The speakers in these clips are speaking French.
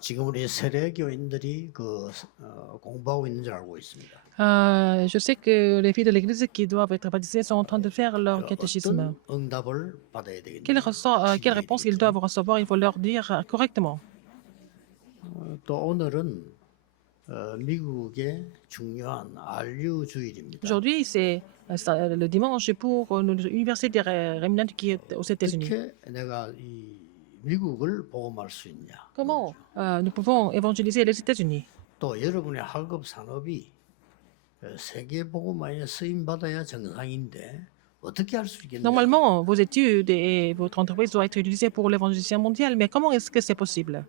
지금 우리 세례 교인들이 공부하고 있는 줄 알고 있습니다. Je sais que les filles de l'Église qui doivent être baptisées sont en train de faire leur catéchisme. 어떤 응답을 받아야 Quelle, 되겠냐? quelle réponse ils doivent recevoir, il faut leur dire correctement. 또 오늘은 미국의 중요한 RU 주일입니다. Aujourd'hui, c'est le dimanche pour l'Université des Remnants qui est aux États-Unis. 어떻게 내가 이 미국을 복음할 수 있냐? Comment nous pouvons évangéliser les États-Unis? 또 여러분의 학업 산업이 세계 복음화에 쓰임 받아야 정상인데 어떻게 할 수 있겠냐? Normalement, vos études et votre entreprise doivent être utilisées pour l'évangélisation mondiale, mais comment est-ce que c'est possible?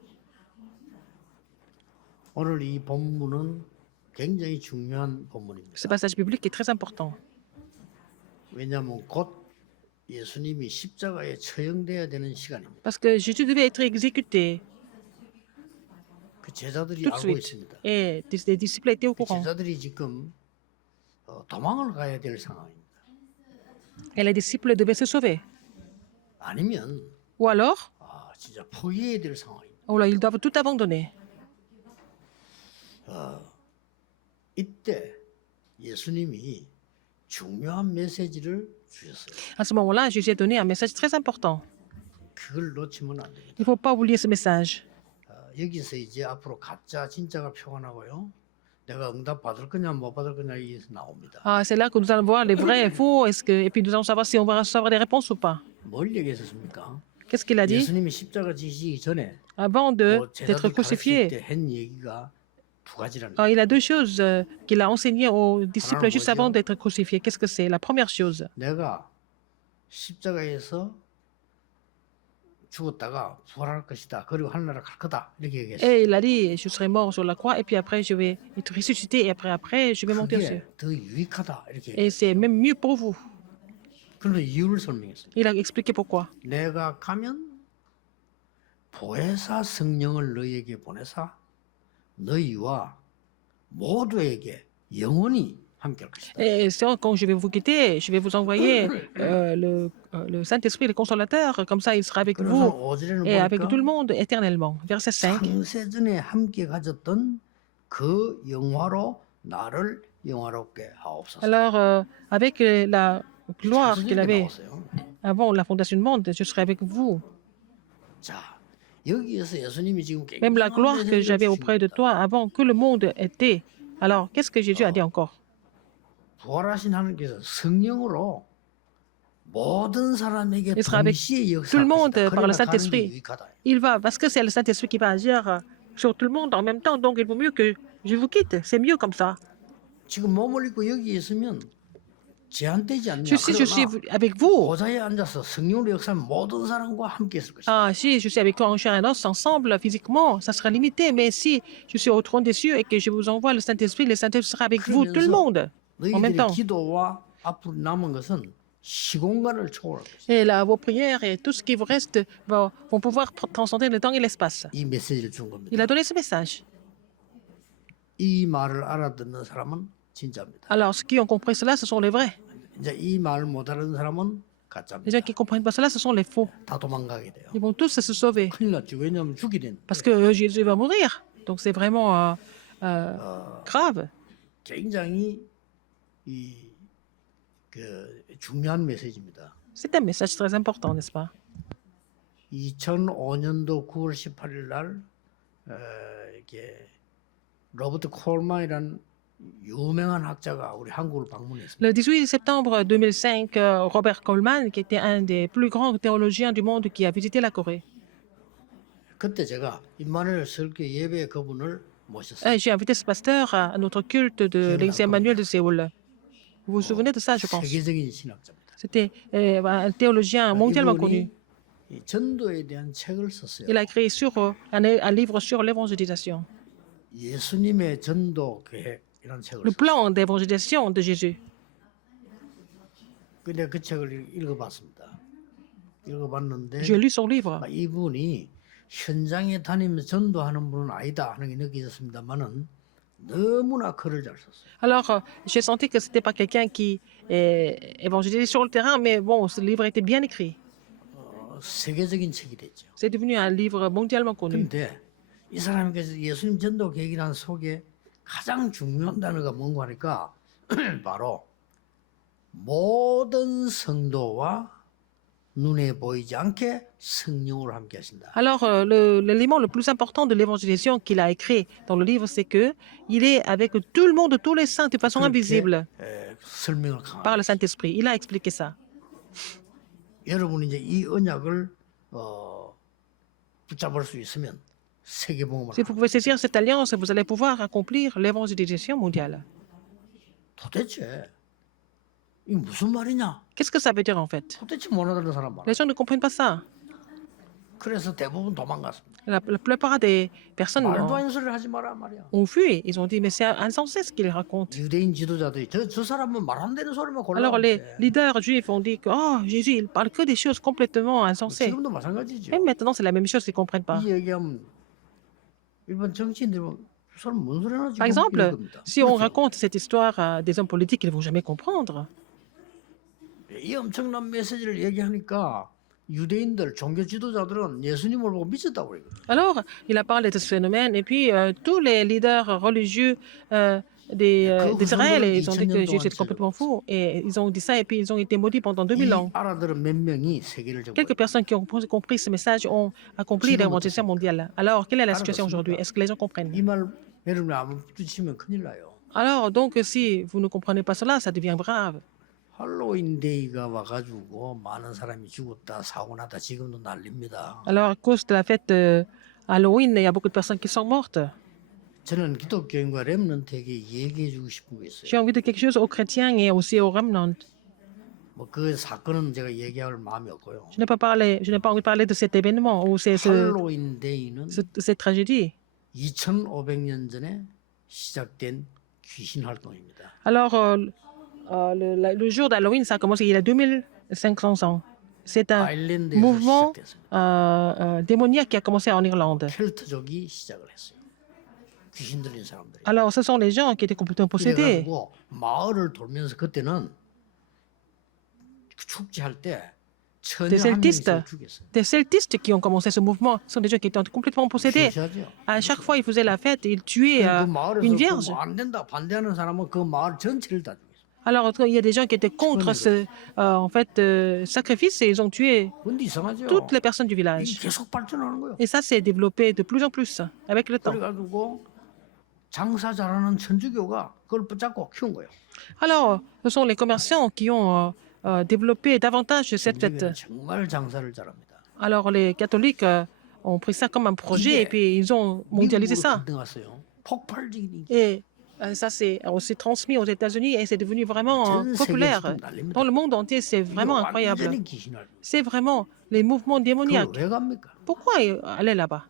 오늘 이 본문은 굉장히 중요한 본문입니다. Ce passage biblique est très important. 왜냐하면 곧 예수님이 십자가에 처형돼야 되는 시간입니다. Parce que Jésus devait être exécuté 그 제자들이 tout de 알고 suite. 있습니다. Et les disciples étaient au 그 courant. 제자들이 지금 도망을 가야 될 상황입니다. Et les disciples devaient se sauver. 아니면 Ou alors, 진짜 포기해야 될 상황입니다. ou là, ils doivent tout abandonner. 이때 예수님이 중요한 메시지를 주셨어요. À ce moment-là, Jésus a donné un message très important. 그걸 놓치면 안 됩니다. Il ne faut pas oublier ce message. 여기서 이제 앞으로 가짜 진짜가 표현하고요. 내가 응답 받을 거냐 못 받을 거냐 이게 나옵니다. C'est là que nous allons voir les vrais et faux, et puis nous allons savoir si on va recevoir des réponses ou pas. 뭘 얘기했습니까? Qu'est-ce qu'il a dit? 예수님이 십자가 지시기 전에 Avant d'être 제자들 가르칠 crucifié, 때한 얘기가 두 가지라는 il a deux choses qu'il a enseignées aux disciples juste 뭐죠? avant d'être crucifié. Qu'est-ce que c'est? La première chose, 내가 십자가에서 죽었다가 부활할 것이다. 그리고 하늘나라 갈 거다. 이렇게 얘기했어요. et il a dit, je serai mort sur la croix, et puis après, je vais être ressuscité, et après, je vais monter au ciel. 그게 더 유익하다. 이렇게 Et c'est même mieux pour vous. 그런데 이유를 설명했어요. Il a expliqué pourquoi. 내가 가면 보혜사 성령을 너희에게 보내사 너희와 모두에게 영원히 함께할 것이다. Et quand je vais vous quitter, je vais vous envoyer le Saint-Esprit, le Consolateur, comme ça il sera avec 그래서 vous 5절에는 et avec 보니까 tout le monde éternellement. Verset 5. 창세전에 함께 가졌던 그 영화로 나를 영화롭게 하옵소서. Alors, avec la gloire qu'il 창세전에 avait 나왔어요. avant la fondation du monde, je serai avec vous. 자, 여기에서 예수님이 지금 Même la 굉장한 gloire que 메시지를 j'avais auprès de 주십니다. toi avant que le monde était. Alors, qu'est-ce que Jésus a dit encore? 부활하신 하나님께서 성령으로 모든 사람에게 Il sera avec 동시에 tout le monde 역사하시다. par le 그러나 가는 게 Saint-Esprit. 유익하다. Il va, parce que c'est le Saint-Esprit qui va agir sur tout le monde en même temps, donc il vaut mieux que je vous quitte. C'est mieux comme ça. 지금 몸을 입고 여기 있으면 제한되지 않냐. Je suis 그러나 avec vous. 보좌에 앉아서 성령으로 역사하는 모든 사람과 함께 있을 것이다. Si je suis avec toi en chair et en os ensemble physiquement, ça sera limité. Mais si je suis au trône des cieux et que je vous envoie le Saint-Esprit sera avec vous, tout le monde, en même 너희들의 temps. 기도와 앞으로 남은 것은 시공간을 초월할 것이다. Et là, vos prières et tout ce qui vous reste vont pouvoir transcender le temps et l'espace. 이 메시지를 준 겁니다. Il a donné ce message. 이 말을 알아듣는 사람은 진짜입니다. Alors, ceux qui ont compris cela, ce sont les vrais. 이제 이 말을 못 알아듣는 사람은 Les 가짜입니다. gens qui ne comprennent pas cela, ce sont les faux. 다 도망가게 돼요. Ils vont tous se sauver. 큰일 났죠. 왜냐하면 죽이는 Parce que Jésus va mourir. Donc, c'est vraiment grave. 굉장히 중요한 메시지입니다. C'est un message très important, n'est-ce pas? 2005년도 9월 18일 날 이게 로버트 콜만이라는 유명한 학자가 우리 한국을 방문했습니다. Le 18 septembre 2005, Robert Coleman, qui était un des plus grands théologiens du monde, qui a visité la Corée. 그때 제가 임마누엘 설교 예배 그분을 모셨어요. J'ai invité ce pasteur à notre culte de l'église Emmanuel de Séoul. Vous vous souvenez de ça, je pense? 세계적인 신학자입니다. C'était un théologien mondialement connu. 이 전도에 대한 책을 썼어요. Il a écrit un livre sur l'évangélisation, 예수님의 전도 계획이라는 책을 le 썼어요. plan d'évangélisation de Jésus. 근데 그 책을 읽어봤습니다. 읽어봤는데 J'ai lu son livre. 이분이 현장에 다니면서 전도하는 분은 아니다 하는 게 느껴졌습니다만은 너무나 글을 잘 썼어요. Alors, j'ai senti que c'était pas quelqu'un qui évangélisait sur le terrain, mais bon, ce livre était bien écrit. 세계적인 책이 됐죠. C'est devenu un livre mondialement connu. 그런데 이 사람께서 예수님 전도 계획이라는 속에 가장 중요한 단어가 뭔가 하니까 바로 모든 성도와 눈에 보이지 않게 성령으로 함께 하신다. Alors, l'élément le plus important de l'évangélisation qu'il a écrit dans le livre, c'est que il est avec tout le monde, tous les saints, de façon 그렇게 invisible, 설명을 par 강하게. le Saint-Esprit. Il a expliqué ça. 여러분이 이제 이 언약을 붙잡을 수 있으면 세계복음을 Si vous pouvez saisir cette alliance, vous allez pouvoir accomplir l'évangélisation mondiale. 도대체 이 무슨 말이냐? Qu'est-ce que ça veut dire en fait? 도대체 못 알아듣는 사람 많아. Les gens ne comprennent pas ça. 그래서 대부분 도망갔습니다. La plupart des personnes 말도 안 되는 소리를 하지 마라 말이야. ont fui. Ils ont dit, mais c'est insensé ce qu'il raconte. 유대인 지도자들이 저 사람은 말 안 되는 소리만 Alors les 골라오는데 leaders juifs ont dit que oh, Jésus, il parle que des choses complètement insensées. 지금도 마찬가지죠. Et maintenant, c'est la même chose, ils ne comprennent pas. 이 얘기하면 일반 정치인들은 저 사람 뭔 소리 하나 Par 지금 exemple, 이럴 겁니다. si on 그렇죠? raconte cette histoire à des hommes politiques, ils ne vont jamais comprendre. 이 엄청난 메시지를 얘기하니까 유대인들 종교 지도자들은 예수님을 보고 미쳤다고 그래요. Alors, il a parlé de ce phénomène, et puis tous les leaders religieux d'Israël, ils ont dit que Jésus était complètement fou, et ils ont dit ça, et puis ils ont été maudits pendant 2000 이 ans. 알아들은 몇 명이 세계를 정복했어요. Quelques personnes qui ont compris ce message ont accompli l'évangélisation mondiale. Alors, quelle est la situation aujourd'hui? Est-ce que les gens comprennent? 이 말 여러분이 안 붙이면 큰일 나요. Alors, donc, si vous ne comprenez pas cela, ça devient grave. 할로윈 데이가 와가지고 많은 사람이 죽었다 사고 났다 지금도 난립니다. Alors, à cause de la fête Halloween, il y a beaucoup de personnes qui sont mortes. 저는 기독교인과 렘넌트에게 얘기해주고 싶은 게 있어요. J'ai envie de dire quelque chose aux chrétiens et aussi aux remnants. 뭐 그 사건은 제가 얘기할 마음이 없고요. Je n'ai pas envie de parler de cet événement ou 할로윈 데이는 cette tragédie. 2500년 전에 시작된 귀신 활동입니다. Alors, le jour d'Halloween, ça a commencé il y a 2500 ans. C'est un 아일랜드에서 mouvement 시작됐습니다. démoniaque qui a commencé en Irlande. 켈트족이 시작을 했어요. 귀신 들린 사람들이. Alors, ce sont les gens qui étaient complètement possédés. 그래가지고 마을을 돌면서 그때는 축제할 때 처녀 Des 한 명씩 celtistes. 죽였어요. Des celtistes qui ont commencé ce mouvement ce sont des gens qui étaient complètement possédés. 시시하죠. À chaque fois, ils faisaient la fête et ils tuaient 그 마을에서 une vierge. 안 된다 반대하는 사람은 그 마을 전체를 다 죽였어요. Alors, il y a des gens qui étaient contre ce sacrifice et ils ont tué 근데 이상하죠. toutes les personnes du 이게 village. 계속 발전하는 거예요. Et ça s'est développé de plus en plus avec le temps. 그래가지고 장사 잘하는 천주교가 그걸 붙잡고 키운 거예요. Alors, ce sont les commerçants qui ont développé davantage cette fête. 천주교는 정말 장사를 잘합니다. Alors, les catholiques ont pris ça comme un projet et puis ils ont mondialisé 미국으로 ça. 등등했어요. 폭발적인 인기. Et ça s'est aussi transmis aux États-Unis et c'est devenu vraiment 전 세계에서 populaire. 좀 난립니다. Dans le monde entier, c'est vraiment incroyable. 완전히 귀신을. C'est vraiment les mouvements démoniaques. 그걸 왜 갑니까? Pourquoi aller là-bas?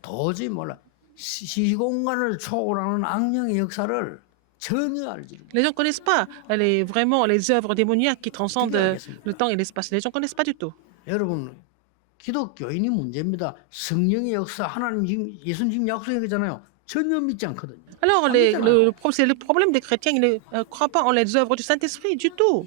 도저히 몰라. 시공간을 초월하는 악령의 역사를 전혀 알지 못해요. Les gens ne connaissent pas vraiment les œuvres démoniaques qui transcendent le temps et l'espace. Les gens ne connaissent pas du tout. 여러분 기독교인이 문제입니다. 성령의 역사 하나님 지금 예수님 지금 약속한 거잖아요. 전혀 믿지 않거든요. Alors, 안 믿잖아요. c'est le problème des chrétiens. Ils ne croient pas en les œuvres du Saint-Esprit du tout.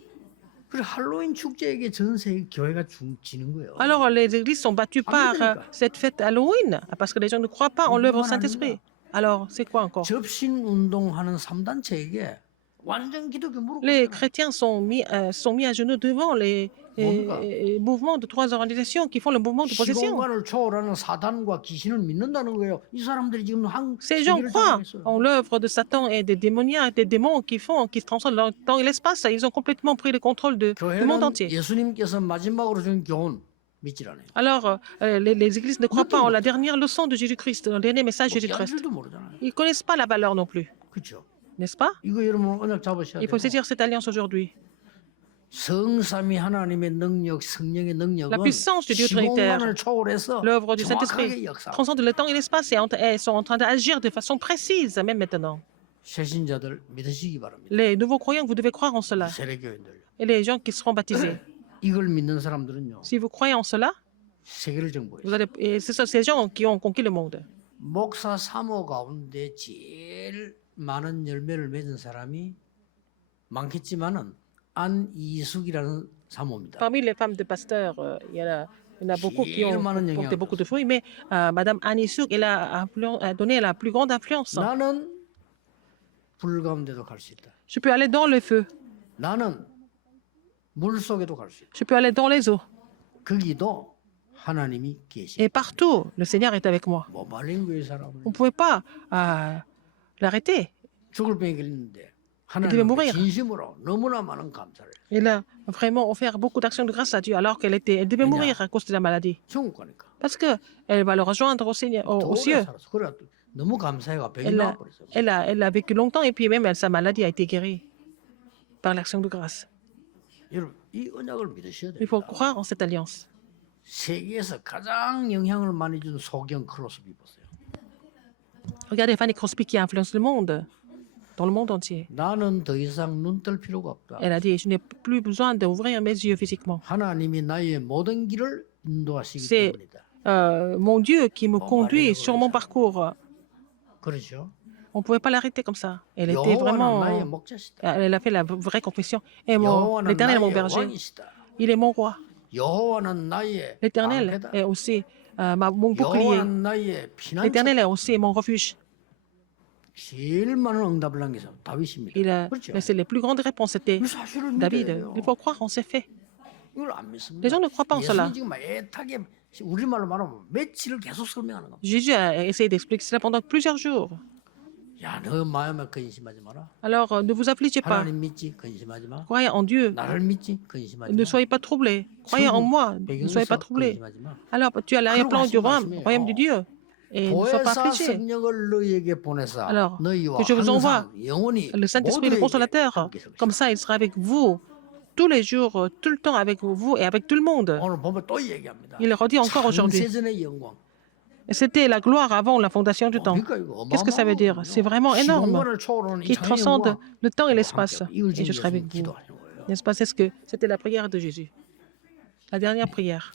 그래 할로윈 축제에게 전 세계 교회가 지는 거예요. Alors, les églises sont battues par cette fête Halloween parce que les gens ne croient pas en l'œuvre du Saint-Esprit. Alors, c'est quoi encore? 접신 운동하는 3단체에게 완전 기독교 무릎 Les 꿇잖아요. chrétiens sont mis à genoux devant les mouvements de trois organisations qui font le mouvement de possession. 시공간을 초월하는 사단과 귀신을 믿는다는 거예요. 이 사람들이 지금 Ces gens 세계를 croient 장악했어요. en l'œuvre de Satan et des démoniaques, des démons qui se transcendent le temps et l'espace. Ils ont complètement pris le contrôle du monde 교회는 entier. 예수님께서 마지막으로 준 교훈 믿질 않아요. Alors, les églises ne croient pas en la dernière leçon de Jésus-Christ, le dernier message de 알 Jésus-Christ. 줄도 모르잖아요. Ils ne connaissent pas la valeur non plus, 그렇죠? n'est-ce pas? 이거 여러분 언약 잡으셔야 Il faut 돼요. saisir cette alliance aujourd'hui. 성삼위 하나님의 능력, 성령의 능력은 La puissance du Dieu trinitaire, 시공간을 초월해서 l'œuvre du 정확하게 Saint-Esprit, 역사. transcende le temps et l'espace et sont en train d'agir de façon précise, même maintenant. 새신자들 믿으시기 바랍니다. Les nouveaux croyants, vous devez croire en cela. 세례교인들. Et les gens qui seront baptisés. 이걸 믿는 사람들은요. Si vous croyez en cela, 세계를 정복해요. et ce sont ces gens qui ont conquis le monde. 목사 3호 가운데 제일 많은 열매를 맺은 사람이 많겠지만은 안이숙이라는 사모입니다. Parmi les femmes de pasteurs, il y a Il y en a beaucoup qui 제일 ont 많은 porté 영향을 beaucoup de fruits, mais Madame Annie Souk, elle a donné la plus grande influence. 나는 불 가운데도 갈 수 있다. Je peux aller dans le feu, 나는 물 속에도 갈 수 있다. je peux aller dans les eaux. 거기도 하나님이 계시. Et partout, le Seigneur est avec moi. 뭐 말린 거예요, 사람을. On ne pouvait pas l'arrêter. 죽을 병이 걸렸는데 devait 하나님 mourir. 진심으로 너무나 많은 감사를. Elle a vraiment offert beaucoup d'actions de grâce à Dieu alors elle devait mourir à cause de la maladie. 천국 가니까. Parce qu'elle va le rejoindre au Seigneur, aux 오래 cieux. 살았어. 그래 너무 감사해가 병이 Elle a, 나와버렸어. elle a vécu longtemps et puis même sa maladie a été guérie par l'action de grâce. 여러분 이 언약을 믿으셔야 Il faut 됩니다. croire en cette alliance. 세계에서 가장 영향을 많이 준 소경 크로스비 보세요. Regardez Fanny Crosby qui influence le monde, dans le monde entier. 나는 더 이상 눈 뜰 필요가 없다. Elle a dit, je n'ai plus besoin d'ouvrir mes yeux physiquement. 하나님이 나의 모든 길을 인도하시기 C'est 때문이다. mon Dieu qui me conduit sur mon parcours. 그렇죠? On ne pouvait pas l'arrêter comme ça. Elle était 여호와는 vraiment... 나의 목자시다. Elle a fait la vraie confession. Et 여호와는 l'Éternel est mon 나의 berger. 왕이시다. Il est mon roi. 여호와는 나의 L'Éternel 방패다. est aussi mon bouclier. 여호와는 나의 피난처다. L'Éternel est aussi mon refuge. 제일 많은 응답을 한 게 다윗입니다. Il a 그렇죠? laissé les plus grandes réponses. C'était 이 사실을 David. 믿어야 Il 돼요. faut croire en ses faits. 이걸 안 믿습니다. Les gens ne croient pas en cela. 예수님 지금 애타게 우리말로 말하면 며칠을 계속 설명하는 겁니다. Jésus a essayé d'expliquer cela pendant plusieurs jours. 야, 너 마음에 근심하지 마라. Alors, ne vous affligez pas. 하나님 믿지? 근심하지 마. Croyez en Dieu. 나를 믿지? 근심하지 Ne 마. soyez pas troublés. Croyez en moi. Ne soyez pas troublés. 근심하지 마. Alors, tu as l'arrière-plan du royaume de Dieu. Et ne sois pas 보혜사 affligé. 성령을 너희에게 보내사 Alors, 너희와 que je vous envoie 항상 영원히 Le Saint-Esprit, le 모두에게 consolateur, 함께 설 comme 것이다. ça, il sera avec vous tous les jours, tout le temps avec vous et avec tout le monde. 오늘 보면 또 얘기합니다. Il le redit encore aujourd'hui. 창세전의 영광. Et c'était la gloire avant la fondation du temps. 그러니까 이거 Qu'est-ce que ça veut dire? C'est vraiment énorme, 시공간을 초월하는 이 qui 창의 transcende 영광. le temps et 이거 l'espace. 함께 이걸 Et je 지금 serai avec 예수님 vous. 기도하는 거예요. N'est-ce pas? C'est ce que c'était la prière de Jésus. La dernière prière.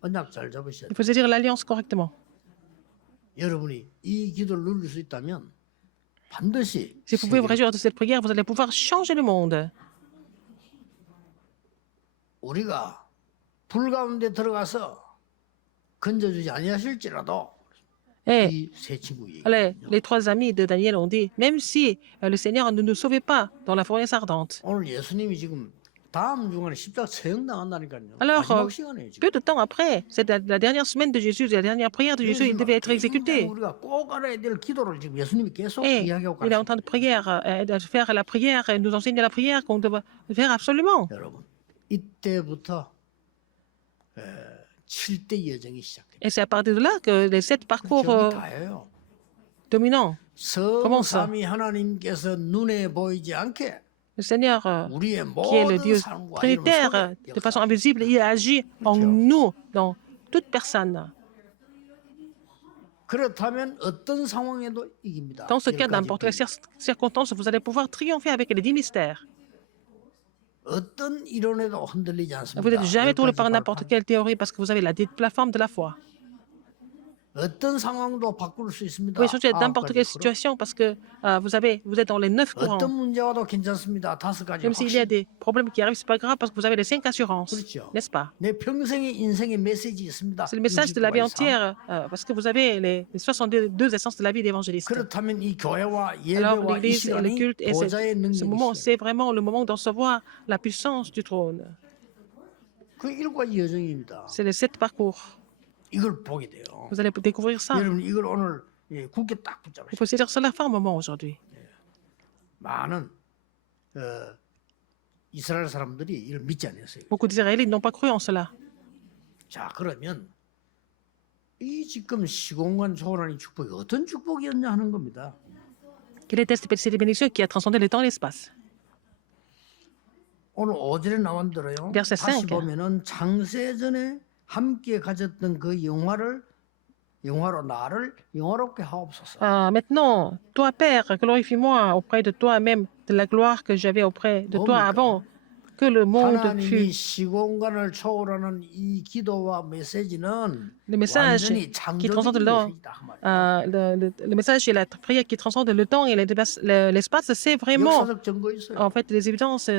언약 잘 잡으셔야 Il 돼요. faut saisir l'alliance correctement. 여러분이 이 기도를 누릴 수 있다면 반드시 Si vous pouvez vous 세계를- réjouir de cette prière, vous allez pouvoir changer le monde. 우리가 불 가운데 들어가서 건져주지 아니하실지라도 Et 이 세 친구 얘기. les trois amis de Daniel ont dit, même si le Seigneur ne nous sauvait pas dans la fournaise ardente, 오늘 예수님이 지금 다음 중간에 십자가 처형당한다니까요. Alors, 마지막 시간에 지금. peu de temps après, c'est la dernière semaine de Jésus, la dernière prière de Jésus, il devait être exécuté. 우리가 꼭 알아야 될 기도를 지금 예수님이 계속 Et 이야기하고 il est en 가르쳐. train de prière, de faire la prière, et nous enseigner la prière qu'on doit faire absolument. 여러분 이때부터 7대 여정이 시작됩니다. Et c'est à partir de là que les 7 parcours 여기 다예요. dominants, 성삼위 하나님께서 눈에 보이지 않게 le Seigneur, 우리의 qui est le 모든 Dieu 삶과 trinitaire, 이름 de façon 속에 invisible, il agit en nous, dans toute personne. 그렇다면 어떤 상황에도 이깁니다. Dans ce cas, 10가지 n'importe quelle 비밀. circonstance, vous allez pouvoir triompher avec les 10 mystères. 어떤 이론에도 흔들리지 않습니다. Vous n'êtes jamais troublé 10가지 par n'importe 발판. quelle théorie parce que vous avez la plateforme de la foi. 어떤 상황도 바꿀 수 있습니다. Vous pouvez changer n'importe 9가지 quelle 그룹. situation parce que vous êtes dans les 9 courants. 어떤 문제 와도 괜찮습니다. 5가지 Même s'il y a 확신. des problèmes qui arrivent, c'est pas grave parce que vous avez les 5 assurances, 그렇죠. n'est-ce pas? 내 평생의 인생의 메시지 있습니다. C'est le message de la vie 62와 이상. entière parce que vous avez les 62 essences de la vie d'évangéliste. 그렇다면 이 교회와 Alors 예배와 이 l'Église et le 시간이 culte et 보좌의 ce moment, 능력이시죠. c'est vraiment le moment de recevoir la puissance du trône. 그 1가지 여정입니다. C'est les 7 parcours. 이걸 보게 돼요. Vous allez découvrir ça. 여러분 이걸 오늘 굳게 딱 Il 붙잡으시죠. faut saisir cela un moment aujourd'hui. 많은 이스라엘 사람들이 이걸 믿지 않았어요. Beaucoup d'Israélites n'ont pas cru en cela. 자 그러면 이 지금 시공간 초월하는 축복이 어떤 축복이었냐 하는 겁니다. Quelle était cette bénédiction qui a transcendé le temps et l'espace? 오늘 5절에 나온 대로요. Verset 다시 5. 보면은 창세전에 함께 가졌던 그 영화로 나를 영화롭게 하옵소서. Maintenant, toi, Père, glorifie-moi auprès de toi-même de la gloire que j'avais auprès de toi avant que le monde 하나님이 fût. 시공간을 초월하는 이 기도와 메시지는 Le message 완전히 qui transcende 창조적인 le temps, 메시지다 그 말이에요. le message et la prière qui transcende le temps et l'espace, c'est vraiment 역사적 증거 있어요. en fait des évidences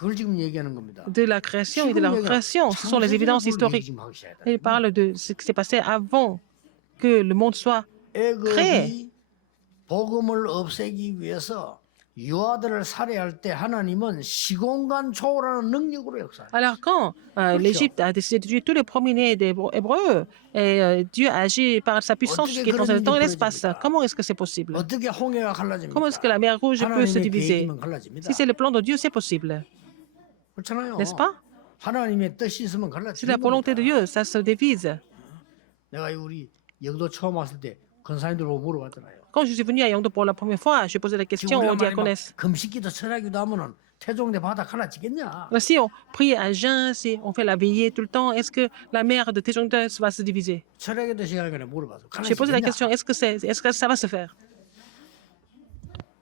그걸 지금 얘기하는 겁니다. de la création et de la 지금 얘기가 création. Ce sont les évidences 창세기를 historiques. 지금 하기 시작했다. Il parle de ce qui s'est passé avant que le monde soit créé. 애굽이 복음을 없애기 위해서 유아들을 살해할 때 하나님은 시공간 초월하는 능력으로 역사해요. Alors quand l'Égypte a décidé de tuer tous les premiers-nés des Hébreux, et Dieu agit par sa puissance qui est dans le temps et l'espace. Comment est-ce que c'est possible? 어떻게 홍해가 Comment 갈라집니까? est-ce que la mer Rouge peut se 하나님의 diviser? 계획이면 갈라집니다. Si c'est le plan de Dieu, c'est possible. 그렇잖아요. N'est-ce pas? 하나님의 뜻이 있으면 C'est la 갈라집니다. volonté de Dieu, ça se divise. 내가 우리 영도 처음 왔을 때 권사님들 보고 물어봤잖아요. Quand je suis venu à Yangdo pour la première fois, j'ai posé la 지금 question 우리가 aux 말이 막 diaconesses. 금식기도 철학기도 하면은 태종대 바다 갈라지겠냐? Alors, si on prie à jeun, si on fait la veillée tout le temps, est-ce que la mer de Tejongda va se diviser? 철학기도 시간에 물어봐서 J'ai posé la 갈라지겠냐? question, est-ce que ça va se faire?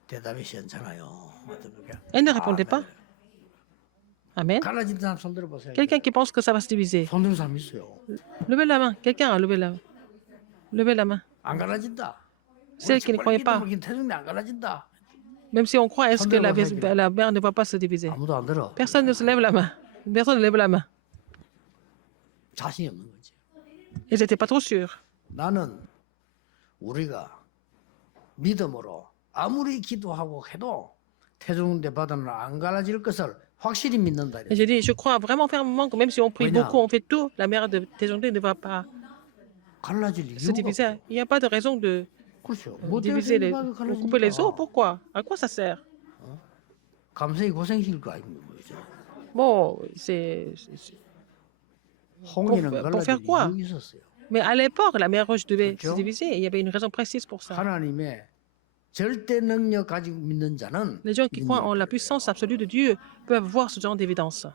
대답이 시원찮아요. 어떻게? Elle ne répondait pas. Amen. 갈라진 사람 손 들어보세요. Quelqu'un qui pense que ça va se diviser. 손 드는 사람 있어요. Levez la main. Quelqu'un a levé la main. Levez la main. 안 갈라진다. Celle qui ne croyait pas. 태종대 안 갈라진다. Même si on croit, est-ce que la mer ne va pas se diviser? 아무도 안 들어. Personne ne se lève la main. Personne ne lève la main. 자신이 없는 거지. Ils n'étaient pas trop sûrs. 나는 우리가 믿음으로 아무리 기도하고 해도 태종대 바다는 안 갈라질 것을 확실히 믿는다. Et j'ai dit, je crois vraiment fermement que même si on prie Regarde. beaucoup, on fait tout, la mer de Tejongda ne va pas 갈라질 se 이유가 diviser. 없어. Il n'y a pas de raison de 그렇죠. 뭐 diviser, 때문에 pour 갈라집니까? couper les eaux. Pourquoi? À quoi ça sert? 감성이 고생실 거 아닙니까? 그죠? Bon, 홍해는 pour faire 갈라질 quoi? 이유가 있었어요. Mais à l'époque, la mer Rouge devait se 그렇죠? diviser. Il y avait une raison précise pour ça. 하나님의 절대 능력 가지고 믿는 자는 Les gens qui croient en la puissance absolue de Dieu peuvent voir ce genre d'évidence.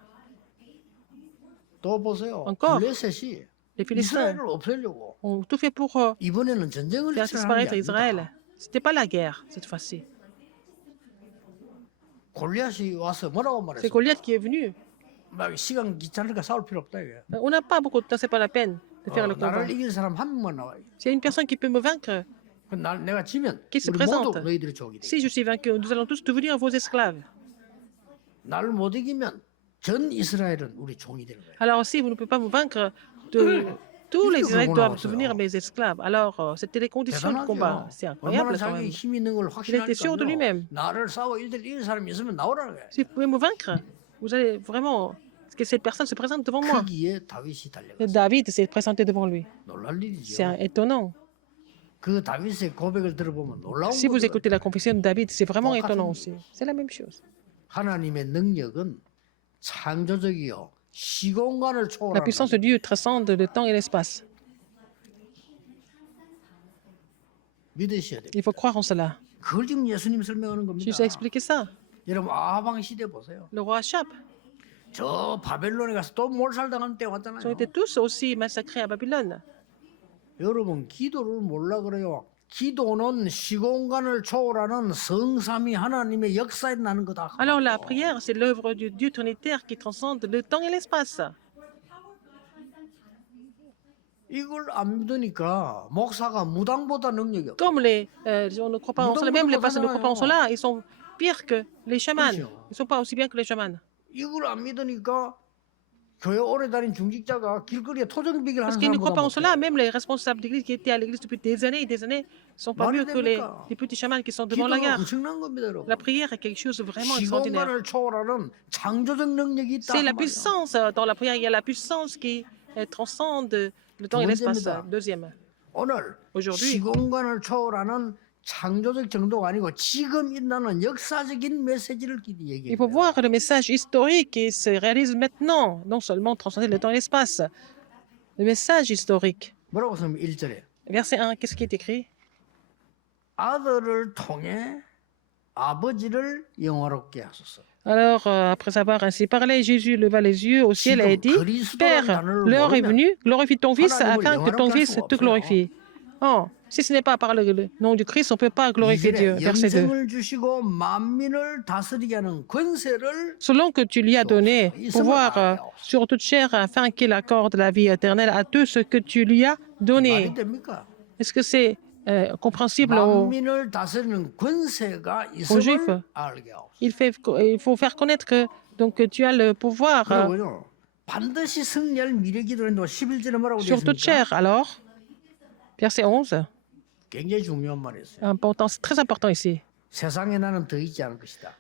또 보세요. Encore. 블레셋이 Les Philistins 이스라엘을 없애려고 ont tout fait pour 이번에는 전쟁을 faire 치러하는 게 disparaître 아닙니다. Israël. C'était pas la guerre cette fois-ci. 골리앗이 와서 뭐라고 C'est 말했어? Goliath qui est venu. 막 시간 귀찮으니까 싸울 필요 없다 이게. On n'a pas beaucoup de temps, c'est pas la peine de faire le combat. 나를 이길 사람 한 명만 나와. S'il y a une personne qui peut me vaincre, 내가 지면 Qui se 우리 présente? 모두 너희들이 족이 돼. si je suis vaincu, nous allons tous devenir vos esclaves. 나를 못 이기면 전 이스라엘은 우리 종이 되는 거야. Alors si vous ne pouvez pas me vaincre, tous les Israélites doivent devenir mes esclaves. Alors c'était les conditions du combat. C'est 얼마나 incroyable quand 자기 même. 힘 있는 걸 Il était sûr de 확신하니까요. lui-même. 나를 싸워 일대일 이길 사람이 있으면 나오라는 거야. Si vous pouvez me vaincre, vous allez vraiment que cette personne se présente devant moi. 거기에 다윗이 달려갔어. David s'est présenté devant lui. 놀랄 일이죠. C'est étonnant. 그 다윗의 고백을 들어보면 놀라운 Si vous 거거든. écoutez la confession de David, c'est vraiment 똑같은 étonnant aussi. C'est la même chose. 하나님의 능력은 창조적이요 시공간을 La 초월하는 puissance de Dieu transcende le temps et l'espace. 믿으셔야 돼요. Il faut croire en cela. 그걸 지금 예수님 설명하는 겁니다. Je vous ai expliqué ça. 여러분 아방 시대 보세요. Le roi Achab, 저 바벨론에 가서 또 몰살당하는 때 ils ont 왔잖아요. été tous aussi massacrés à Babylone. 여러분 기도를 몰라 그래요. 기도는 시공간을 초월하는 성삼위 하나님의 역사에 나는 거다. Alors la prière, c'est l'œuvre du Dieu trinitaire qui transcende le temps et l'espace. 이걸 안 믿으니까 목사가 무당보다 능력이 없어. Comme on ne croit pas en cela, même les pasteurs ne croient pas en cela, ils sont pires que les chamans. Ils ne sont pas aussi bien que les chamans. 이걸 안 믿으니까 교회 오래 다닌 중직자가 길거리에 토종비기를 Parce 하는 qu'ils ne croient pas en 사람보다 cela, 못해. même les responsables d'église qui étaient à l'église depuis des années ne sont pas mieux que les petits chamans qui sont devant la 기도는 gare. 엄청난 겁니다, 여러분. La prière est quelque chose de vraiment extraordinaire. 시공간을 초월하는 창조적 능력이 있다. C'est la 그 말이야. puissance dans la prière. Il y a la puissance qui transcende le temps et l'espace. Deuxième. 오늘 Aujourd'hui, 시공간을 초월하는 창조적 정도가 아니고 지금 일어나는 역사적인 메시지를 il faut 얘기해요. voir le message historique qui se réalise maintenant, non seulement transcender le temps et l'espace. Le message historique. 뭐라고 쓰면 1절에 Verset 1, qu'est-ce qui est écrit? 아들을 통해 아버지를 영화롭게 하소서. Alors, après avoir ainsi parlé, Jésus leva les yeux au ciel et dit, Père, l'heure est venue, glorifie ton Fils afin que ton Fils te glorifie. Oh, si ce n'est pas par le nom du Christ, on ne peut pas glorifier Dieu. 2절에 Verset 2. 영생을 주시고 만민을 다스리게 하는 권세를 Selon que tu lui as donné pouvoir sur toute chair afin qu'il accorde la vie éternelle à tous ceux que tu lui as donné. 말이 됩니까? Est-ce que c'est compréhensible aux... 만민을 다스리는 권세가 Juifs. 있음을 알게 하옵소서. Il faut faire connaître que Donc tu as le pouvoir 그리고요. 반드시 승리할 미래 기도인도 11절에 뭐라고 되어 sur toute 있습니까? chair. Alors, verset 11, 굉장히 중요한 말이었어요. important, c'est très important ici. 세상에 나는 더 있지 않을 것이다.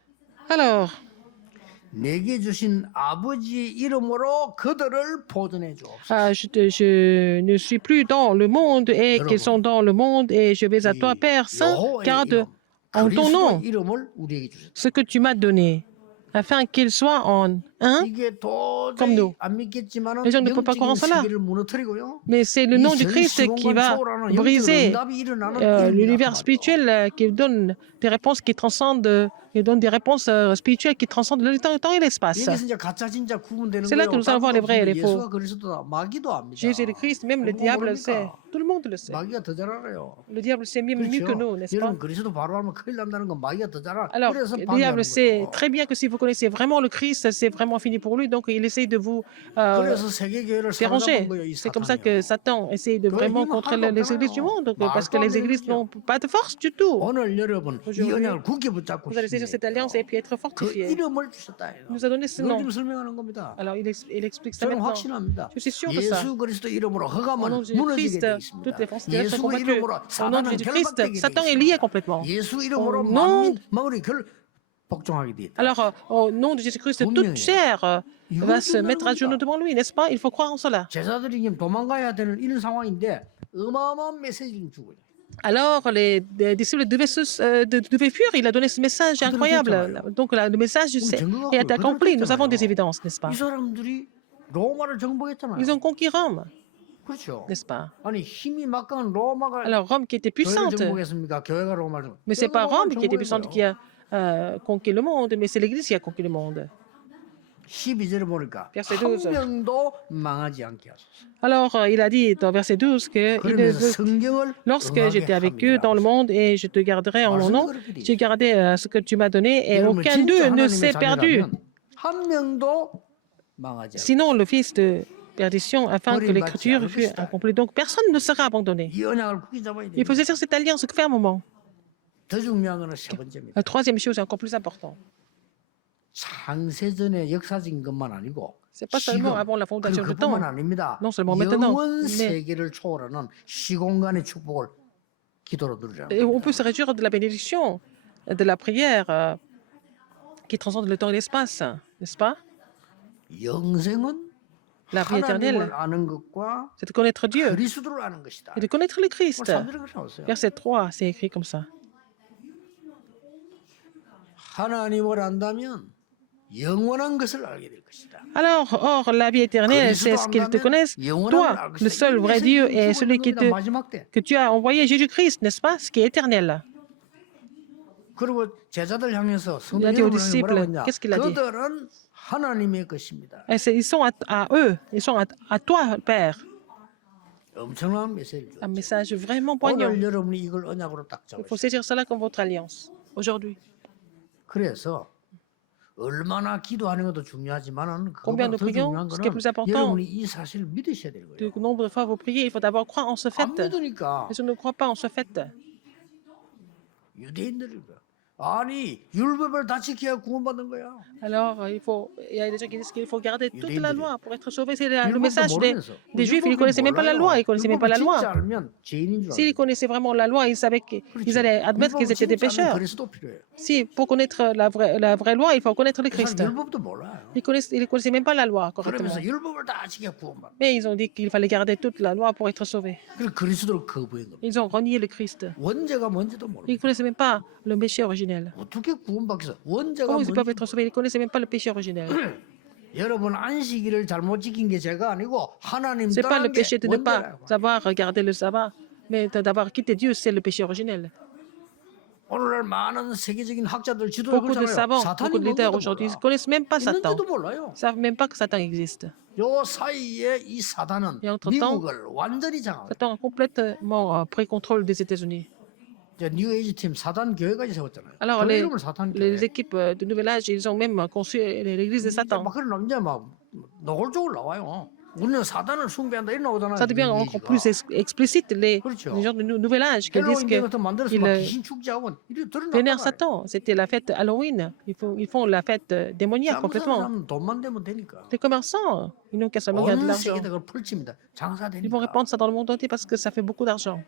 Alors, 내게 주신 아버지의 이름으로 그들을 보존해 주옵소서. je ne suis plus dans le monde et qu'ils sont dans le monde et je vais à toi, Père Saint, 여호와의 garde 이름, en ton nom 그리스도의 이름을 우리에게 주셨다. ce que tu m'as donné, afin qu'ils soient en un. 이게 comme 도저히 nous. 안 믿겠지만은 Les gens ne peuvent pas croire en 영적인 cela. 세계를 무너뜨리고요. Mais c'est le nom du Christ qui va briser l'univers spirituel, qui donne des réponses qui transcendent, qui donne des réponses spirituelles qui transcendent le temps et l'espace. 여기서 이제 가짜 진짜 구분되는 C'est là que nous allons voir les vrais et les faux. 예수가 그리스도다. 마귀도 압니다. Jésus est le Christ, même le 그거 diable le 모릅니까? sait. Tout le monde le sait. 마귀가 더 잘 알아요. Le diable sait mieux que nous, n'est-ce pas? 여러분 그리스도 바로 알면 큰일 난다는 건 마귀가 더 잘 알아. Alors, 그래서 le 방해하는 diable sait 거예요. très bien que si vous connaissez vraiment le Christ, c'est vraiment fini pour lui. Donc, il essaye de vous 그래서 세계 교회를 déranger. 사로잡은 거예요, 이 C'est comme ça que 사탄이요. Satan essaye de vraiment contrer les églises du monde, parce que les églises n'ont pas de force du tout. 오늘 여러분 이 Aujourd'hui, 언약을 굳게 붙잡고 Vous allez saisir cette alliance et puis être 그 fortifié. 이름을 주셨다. Il nous a donné ce 이걸 nom. 지금 설명하는 겁니다. Alors, il explique ça 저는 maintenant. 확신합니다. Je suis sûr de ça. 예수 그리스도 이름으로 Au nom 허가면 de 무너지게 Jésus-Christ, 돼 toutes 있습니다. les frontières sont 예수 combattues. 이름으로 Au nom de 사단은 Jésus-Christ, 결박되게 돼 Satan est lié 있습니다. complètement. 예수 이름으로 Au nom- 만물이 복종하게 돼 있다. Alors, au nom de Jésus-Christ, toute chair va se mettre à genoux devant lui, n'est-ce pas? Il faut croire en cela. 제자들이 지금 도망가야 되는 이런 상황인데 어마어마한 메시지를 주고 있어요. Alors, les disciples devaient fuir. Il a donné ce message incroyable. Donc, le message est accompli. Nous avons des évidences, n'est-ce pas? 이 사람들이 로마를 정복했잖아요. Ils ont conquis Rome, 그렇죠. n'est-ce pas? 아니 힘이 막강한 로마가 Alors, Rome qui était 교회를 puissante. 정복했습니까? 교회가 로마를 Mais ce n'est pas Rome qui était 정복한 puissante 거예요. qui a conquis le monde, mais c'est l'Église qui a conquis le monde. 12절에 보니까 Verset 한 12. 명도 망하지 않게 하소서. Alors, il a dit dans verset 12 que 그러면서 성경을 lorsque 응하게 j'étais avec eux 합니다. dans le monde et je te garderai en mon nom, j'ai gardé ce que tu m'as donné et 여러분, aucun 진짜 d'eux ne 하나님의 s'est perdu. 자녀라면 한 명도 망하지 않게. Sinon, le fils de perdition, afin que 버림받지 l'écriture 않을 fût 것이다. accomplie. Donc, personne ne sera abandonné. 이 언약을 굳게 잡아야 Il faut 됩니다. saisir cette alliance fermement. 더 중요한 거는 세 번째입니다. La troisième chose, encore plus important, 창세전의 역사적인 것만 아니고 c'est pas seulement avant la fondation du temps, 그뿐만 아닙니다. non seulement maintenant, 영원 mais 세계를 초월하는 시공간의 축복을 기도로 누리라는 et on 겁니다. peut se réjouir de la bénédiction, de la prière qui transcende le temps et l'espace, n'est-ce pas? 영생은 La vie éternelle, 하나님을 아는 것과 c'est de connaître Dieu 그리스도를 아는 것이다. et de connaître le Christ. 오늘 3절에 그렇게 나왔어요. Verset 3, c'est écrit comme ça. 하나님을 안다면 영원한 것을 알게 될 것이다. Alors, or, la vie éternelle, c'est ce qu'ils te connaissent. Toi, le seul vrai Dieu est celui 마지막 때. que tu as envoyé, Jésus-Christ, n'est-ce pas? Ce qui est éternel. 그리고 제자들 향해서 Il a dit aux disciples, 뭐라고 했냐? qu'est-ce qu'il a dit? 그들은 하나님의 것입니다. Et ils sont à eux, ils sont à toi, Père. 엄청난 메시지죠. Un message vraiment poignant. 오늘 여러분이 이걸 언약으로 딱 Il faut 잡으세요. saisir cela comme votre alliance, aujourd'hui. 그래서 얼마나 기도하는 것도 중요하지만은 Combien 그보다 nous 더 prions, 중요한 ce qui est plus 거는 important, 여러분이 이 사실을 믿으셔야 되는 거예요. le nombre de fois vous priez, il faut d'abord croire en ce fait. 안 믿으니까 Mais je ne crois pas en ce fait. 유대인들이 아니 율법을 다 지켜야 구원받는 거야. Alors, il y a des gens qui disent qu'il faut garder toute la 유대인들이 loi pour être sauvé. C'est le 율법도 message 모르면서 des Juifs. Ils ne connaissaient même pas la loi. Ils ne connaissaient même pas la 율법을 loi. 진짜 알면 죄인인 줄 S'ils 알아요. connaissaient vraiment la loi, ils savaient qu'ils allaient admettre qu'ils étaient des pécheurs. 그리스도 필요해요. Si, pour connaître la vraie loi, il faut connaître le 그 Christ. 사람 율법도 몰라요. Ils ne connaissaient même pas la loi correctement. 그러면서 율법을 다 지켜야 구원받는. Mais ils ont dit qu'il fallait garder toute la loi pour être sauvés. 그래서 그리스도를 거부한 겁니다. Ils ont renié le Christ. 원죄가 뭔지도 모르고 Ils ne connaissaient même pas le péché originel. 어떻게 구원받겠어? 원죄가 Comment ils peuvent 뭔지. être sauvés? Ils ne connaissaient même pas le péché originel. 여러분 안식일을 잘못 지킨 게 죄가 아니고 하나님 Ce n'est pas le 떠난 게 péché de ne pas 원죄라고. savoir garder le sabbat, mais d'avoir quitté Dieu, c'est le péché originel. 오늘날 많은 세계적인 학자들 지도를 Beaucoup de 그렇잖아요. savants, 사탄이 beaucoup de leaders 뭔지도 aujourd'hui ne 몰라. connaissent même pas Satan. 있는지도 몰라요. Ils ne savent même pas que Satan existe. 요 사이에 이 사단은 Et entre-temps, 미국을 완전히 장악해. Satan a complètement pris contrôle des États-Unis. 이제 뉴에이지 팀 사단 교회까지 세웠잖아요. Alors, 교회 les, 이름을 사탄 교회. les équipes de Nouvel Âge, ils ont même conçu l'église de Satan. 막 그런 남자 막 노골적으로 나와요. 우리는 사단을 숭배한다 이런 나오잖아요. Ça devient encore plus explicite. Les gens du Nouvel Âge qui disent qu'ils vénèrent Satan. C'était la fête Halloween. Ils font la fête démoniaque complètement. Les commerçants, ils n'ont qu'à seulement garder de l'argent. Ils vont répandre ça dans le monde entier parce que ça fait beaucoup d'argent.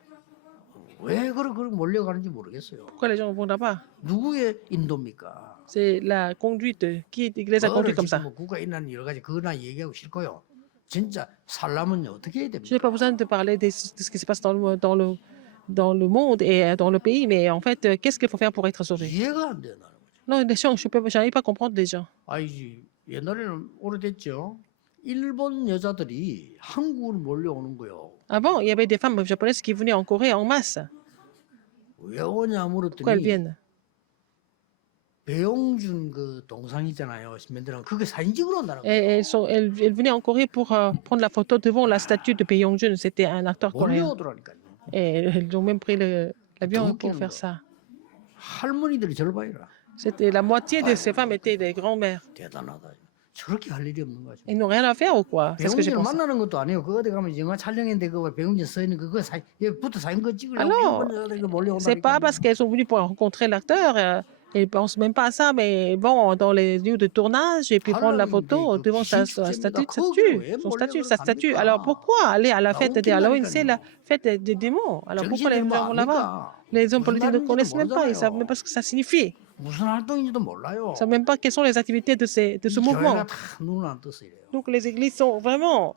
Pourquoi les gens vont là-bas? 누구의 인도입니까? C'est la conduite. Qui les a conduits comme ça? 국가 인한 여러 가지 그나 얘기하고 싫고요. 진짜 살려면요 어떻게 해야 Je 됩니까? n'ai pas besoin de parler de ce qui se passe dans le monde et dans le pays, mais en fait, qu'est-ce qu'il faut faire pour être sauvé? 이해가 안 돼요, 나는. Non, les gens, je n'arrive pas à comprendre les gens. 아이지 옛날에는 오래됐죠. 일본 여자들이 한국으로 몰려오는 거요. Avant, il y avait des femmes japonaises qui venaient en Corée en masse. 왜 오냐 Pourquoi elles 물었더니 viennent? 배용준 그 동상이잖아요. 만들어 그게 사진 찍으러 온다는 거예요. Elles venaient en Corée pour prendre la photo devant la statue de Bae Yong-joon. C'était un acteur coréen. 몰려오더라니까요. Et elles ont même pris l'avion pour faire ça. 할머니들이 절반이라. C'était la moitié de ces femmes étaient des grands-mères. 대단하다. 저렇게 할 일이 없는 거죠. Ils n'ont rien à faire ou quoi? C'est ce que j'ai 배용준 pensé. 만나는 것도 아니에요. 그 어디 가면 영화 촬영했는데 그거 배용준 써 있는 그거 붙어 사진 거 찍으려고 Alors, 일본 여자들이 몰려온다니까. c'est pas parce qu'elles sont venues pour rencontrer l'acteur. Elles ne pensent même pas à ça, mais elles vont dans les lieux de tournage et puis prendre la photo devant sa statue. Alors pourquoi aller à la fête des Halloween? C'est la fête des démons. Alors pourquoi les gens vont là-bas? Les hommes politiques ne connaissent même pas, ils ne savent même pas ce que ça signifie. 무슨 활동인지도 몰라요. Ils ne savent même pas quelles sont les activités de ce mouvement. 교회가 다 눈을 안 떴어요. Donc les églises sont vraiment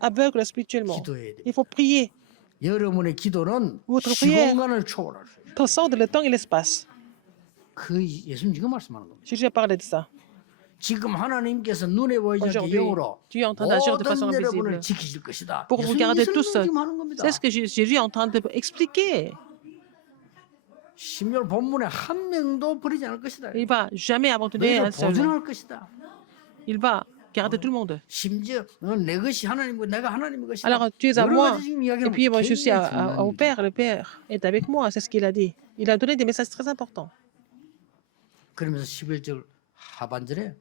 aveugles spirituellement. 기도해야 돼. Il faut prier, 여러분의 기도는 Votre prière. 시공간을 초월할 수 있어요. transcende le temps et l'espace. 그 예수님 지금 말씀하는 겁니다. J'ai déjà parlé de ça. 지금 하나님께서 눈에 보이지 않게 Aujourd'hui, 영으로 Dieu est en train d'agir de façon 모든 invisible 여러분을 지키실 것이다. pour vous 예수님 garder 예수님 tous. 지금 하는 겁니다. C'est ce que Jésus est en train d'expliquer. 심지어 본문에 한 명도 버리지 않을 것이다. Il va jamais abandonner 너희를 un seul. 보존할 것이다. Il va garder tout le monde. 심지어 너는 내 것이 하나님이고 내가 하나님의 것이다. Alors tu es à 여러 moi 가지 지금 et 이야기하면 puis moi je suis 굉장히 au 중요합니다. Père. Le Père est avec moi, c'est ce qu'il a dit. Il a donné des messages très importants. 그러면서 11절 하반절에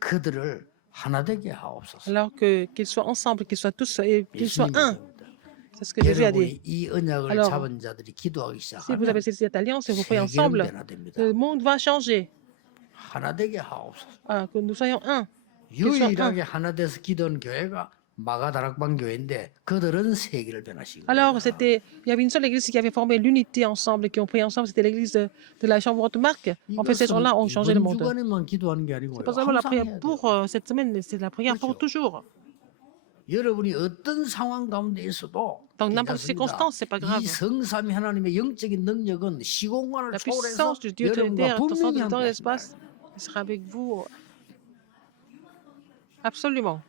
그들을 하나 되게 하옵소서. Alors qu'ils soient ensemble, qu'ils soient tous, qu'ils soient 예수님이 un. 얘기합니다. C'est ce que Jésus a dit. 여러분이 이 언약을 Alors, 잡은 자들이 기도하기 Si vous 시작하면 avez cette alliance et vous priez 세계는 ensemble, 변화됩니다. le monde va changer. 하나 되게 하옵소서. Que nous soyons un. Qu'ils soient un. 유일하게 하나 돼서 기도한 교회가 마가다락방 교회인데 그들은 세계를 변화시키고 Alors, il y avait une seule église qui avait formé l'unité ensemble, qui ont prié ensemble, c'était l'église de la chambre haute marque. En fait, ces gens-là ont changé le 이번 monde. 주간에만 기도하는 게 아니고 C'est pas seulement la 항상 prière 해야 돼요. pour cette semaine, c'est la prière pour toujours. 여러분이 어떤 상황 가운데 있어도 Dans n'importe quelle circonstance, c'est pas grave. 이 성삼위 하나님의 영적인 능력은 시공간을 La 초월해서 puissance du Dieu 여러분과 trinitaire, transcende 분명히 le temps et 함께 l'espace, 하신다. il sera avec vous. Absolument.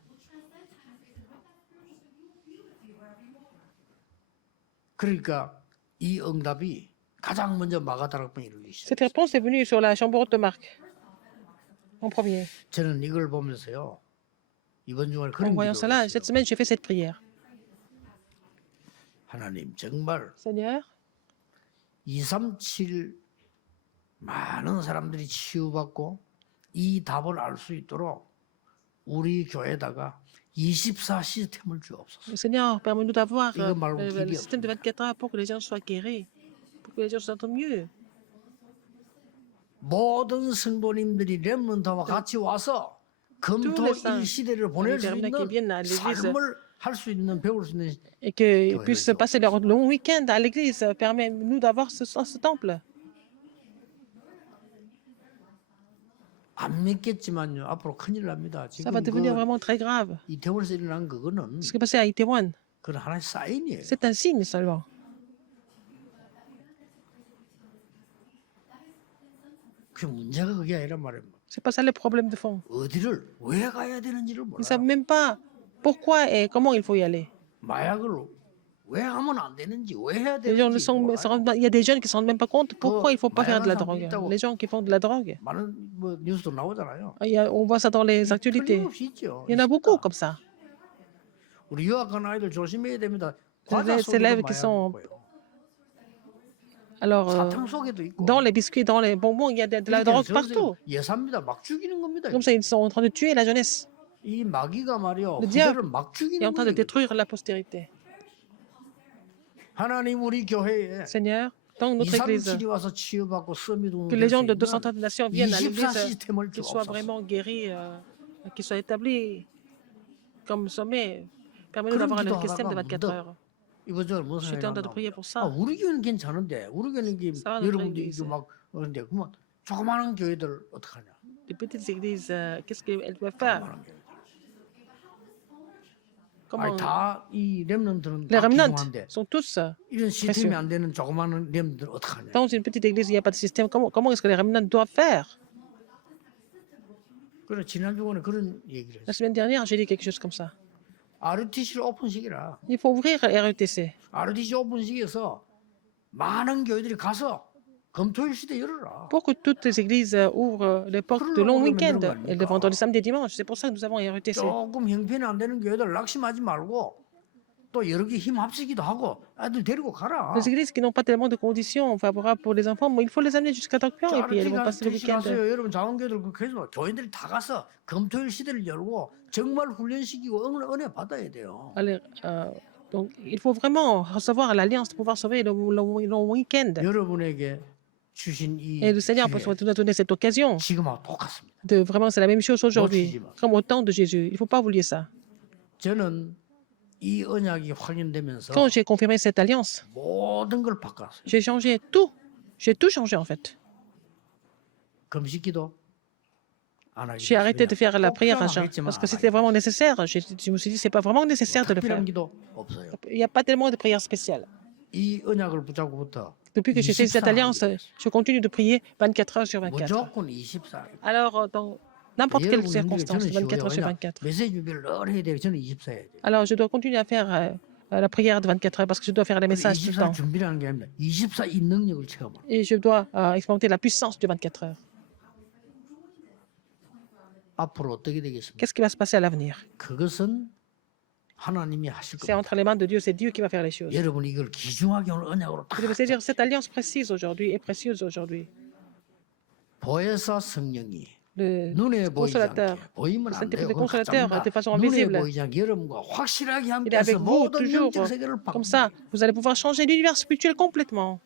그러니까 이 응답이 가장 먼저 마가다락방에 이르기 시작. Cette réponse est venue sur la chambre haute de Marc, en premier. 저는 이걸 보면서요. 이번 주말 En 그런 voyant cela, 기도를 cette 했어요. semaine, j'ai fait cette prière. 하나님 정말 Seigneur, 237 많은 사람들이 치유받고 이 답을 알 수 있도록 우리 교회에다가 24 시스템을 주옵소서. Seigneur, permets-nous d'avoir 이거 말고 le 길이 système de 24 heures pour que les gens soient guéris, pour que les gens se sentent mieux. 모든 성도님들이 렘넌트와 같이 와서 금토 Tous les saints, 이 시대를 보낼 수 les qui viennent à 있는 l'église, 삶을 할 수 있는 배울 수 있는 et qu'ils puissent passer leur long week-end à l'église. Permets-nous d'avoir ce temple. 안 믿겠지만요. 앞으로 큰일 납니다. Ça va 지금 devenir vraiment très grave. 이태원에서 일어난 그거는 Ce qui est passé à Itaewon, 그건 하나의 사인이에요. c'est un signe seulement. 그 문제가 그게 아니란 말이에요. C'est pas ça le problème de fond. 어디를 왜 가야 되는지를 Ils ne savent 몰라요. même pas pourquoi et comment il faut y aller. 마약을 왜 하면 안 되는지, 왜 해야 Les gens ne 되는지 il y a des jeunes qui ne se rendent même pas compte pourquoi il ne faut pas faire de la drogue. 있다고. Les gens qui font de la drogue. 많은 뭐 뉴스도 나오잖아요. On voit ça dans les actualités. 틀림없이 있죠. Il y en a beaucoup comme ça. 우리 유학간 아이들 조심해야 됩니다. Les 과자 élèves 속에도 qui 마약 sont- 있고요. Alors, 사탕 속에도 있고. dans les biscuits, dans les bonbons, il y a de la drogue 저기서 partout. 예사입니다. 막 죽이는 겁니다. Comme ça, ils sont en train de tuer la jeunesse. 이 마귀가 말이요 Le diable 후대를 막 est 죽이는 en train de 거예요. détruire la postérité. 하나님 우리 교회에 Seigneur, dans notre église, 237이 와서 치유받고 서밋 que les gens de 운동될 수 230 있는 nations viennent à 24 l'église, 시스템을 qu'ils soient 주옵소서. vraiment guéris, qu'ils soient établis comme sommet. Permets-nous 그런 d'avoir un système de 기도하다가 24 문득 heures. 이번저번 무슨 J'étais en train de 생각이 prier 나고 pour 아, ça. 우리 교회는 괜찮은데 우리 교회는 이게 Ça va, notre 여러분들이 église. 이거 막 그런데 그러면 조그마한 교회들 어떡하냐? Les petites églises, qu'est-ce qu'elles doivent faire? 조그마한 교회들. Comment 아니 다이 렘넌트는 les 다 remnants 기중한데 sont tous 이런 시스템이 précieux. 안 되는 조그마한 렘넌트들 어떡하냐? Dans une petite église, il n'y a pas de système. Comment est-ce que les remnants doivent faire? 그래 지난 주간에 그런 얘기를 La 했어. semaine dernière, j'ai dit quelque chose comme ça. RTC를 오픈식이라. Il faut ouvrir RETC RTC 오픈식에서 많은 교회들이 가서 금토일 시대 열어라. pour que toutes les églises ouvrent les portes de long week-end et le vendredi, samedi et dimanche. C'est pour ça que nous avons RETC. 조금 형편이 안 되는 교회들 낙심하지 말고 또 여러 개 힘 합치기도 하고 애들 데리고 가라. Les églises qui n'ont pas tellement de conditions favorables pour les enfants, mais il faut les amener jusqu'à Tokyo et puis elles vont passer le RTC week-end. 가서요. 여러분 자원교회들 그렇게 해서 교회들이 다 가서 금토일 시대를 열고 정말 훈련시키고 은혜 받아야 돼요. Allez, donc, il faut vraiment recevoir l'alliance pour pouvoir sauver le long week-end. 여러분에게 주신 이 Et le Seigneur 기회 nous a donné cette occasion. 지금하고 똑같습니다. Vraiment, c'est la même chose aujourd'hui, comme au temps de Jésus. Il ne faut pas oublier ça. 저는 이 언약이 확인되면서 Quand j'ai confirmé cette alliance, 모든 걸 바꿨어요. j'ai changé tout. J'ai tout changé en fait. 금식기도 안 하겠습니다. J'ai arrêté de faire la 꼭 prière à jeun 필요하겠지만 parce que 안 c'était 하겠습니다. vraiment nécessaire. Je me suis dit, c'est pas vraiment nécessaire de le faire. 특별한 기도 없어요. Il n'y a pas tellement de prières spéciales. 이 언약을 붙잡고부터 Depuis que j'ai saisi cette 24 alliance, je continue de prier 24 heures sur 24. 무조건 24. Alors, dans n'importe quelle 여러분 circonstance, 저는 24 heures sur 왜냐 24. 메시지 준비를 늘 해야 돼요. 저는 24 해야 돼요. Alors, je dois continuer à faire la prière de 24 heures parce que je dois faire les messages tout le 24 temps. 준비라는 게 아니라 24 이 능력을 체험하는. Et je dois expérimenter la puissance de 24 heures. 앞으로 어떻게 되겠습니까? Qu'est-ce qui va se passer à l'avenir? 그것은 하나님이 하실 C'est 겁니다. entre les mains de Dieu, c'est Dieu qui va faire les choses. 여러분 이걸 귀중하게 오늘 언약으로 다 Vous devez saisir cette alliance précise aujourd'hui et précieuse aujourd'hui. 보혜사 성령이 Le 눈에 보이지 consolateur, 않게 보이면 le 안 Saint-Esprit 돼요. de 그건 consolateur 가짜입니다. de façon 눈에 invisible. 보이지 않게 여러분과 확실하게 Il est 함께해서 avec vous 모든 toujours. 영적 세계를 Comme 바꿉니다. ça, vous allez pouvoir changer l'univers spirituel complètement.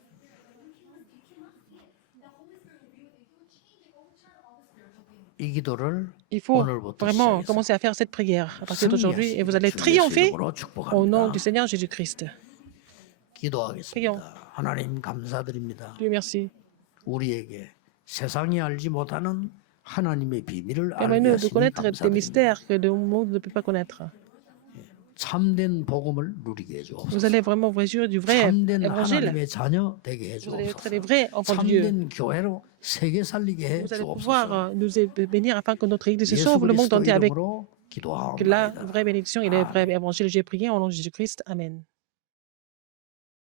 이 기도를 Il faut 오늘부터 vraiment 시작해서 commencer à faire cette prière à partir d'aujourd'hui et vous allez 주님의 triompher 이름으로 au nom 축복합니다. du Seigneur Jésus-Christ. 기도하겠습니다. 하나님 감사드립니다. Dieu merci. 우리에게 세상이 알지 못하는 하나님의 비밀을 알게 Permets-nous de 하시니 connaître des 감사드립니다. mystères que le monde ne peut pas connaître. 참된 복음을 누리게 해주옵소서. Vous allez vraiment vous réjouir du vrai 참된 évangile. 하나님의 자녀 되게 Vous allez être 해주옵소서. les vrais enfants de Dieu. 참된 교회로 세계 살리게 해 Vous allez 주옵소서. pouvoir nous bénir afin que notre Église se 예수 sauve le monde 그리스도 entier avec 이름으로 que la 기도하옵나이다. vraie bénédiction et le vrai évangile. J'ai prié au nom de Jésus-Christ. Amen.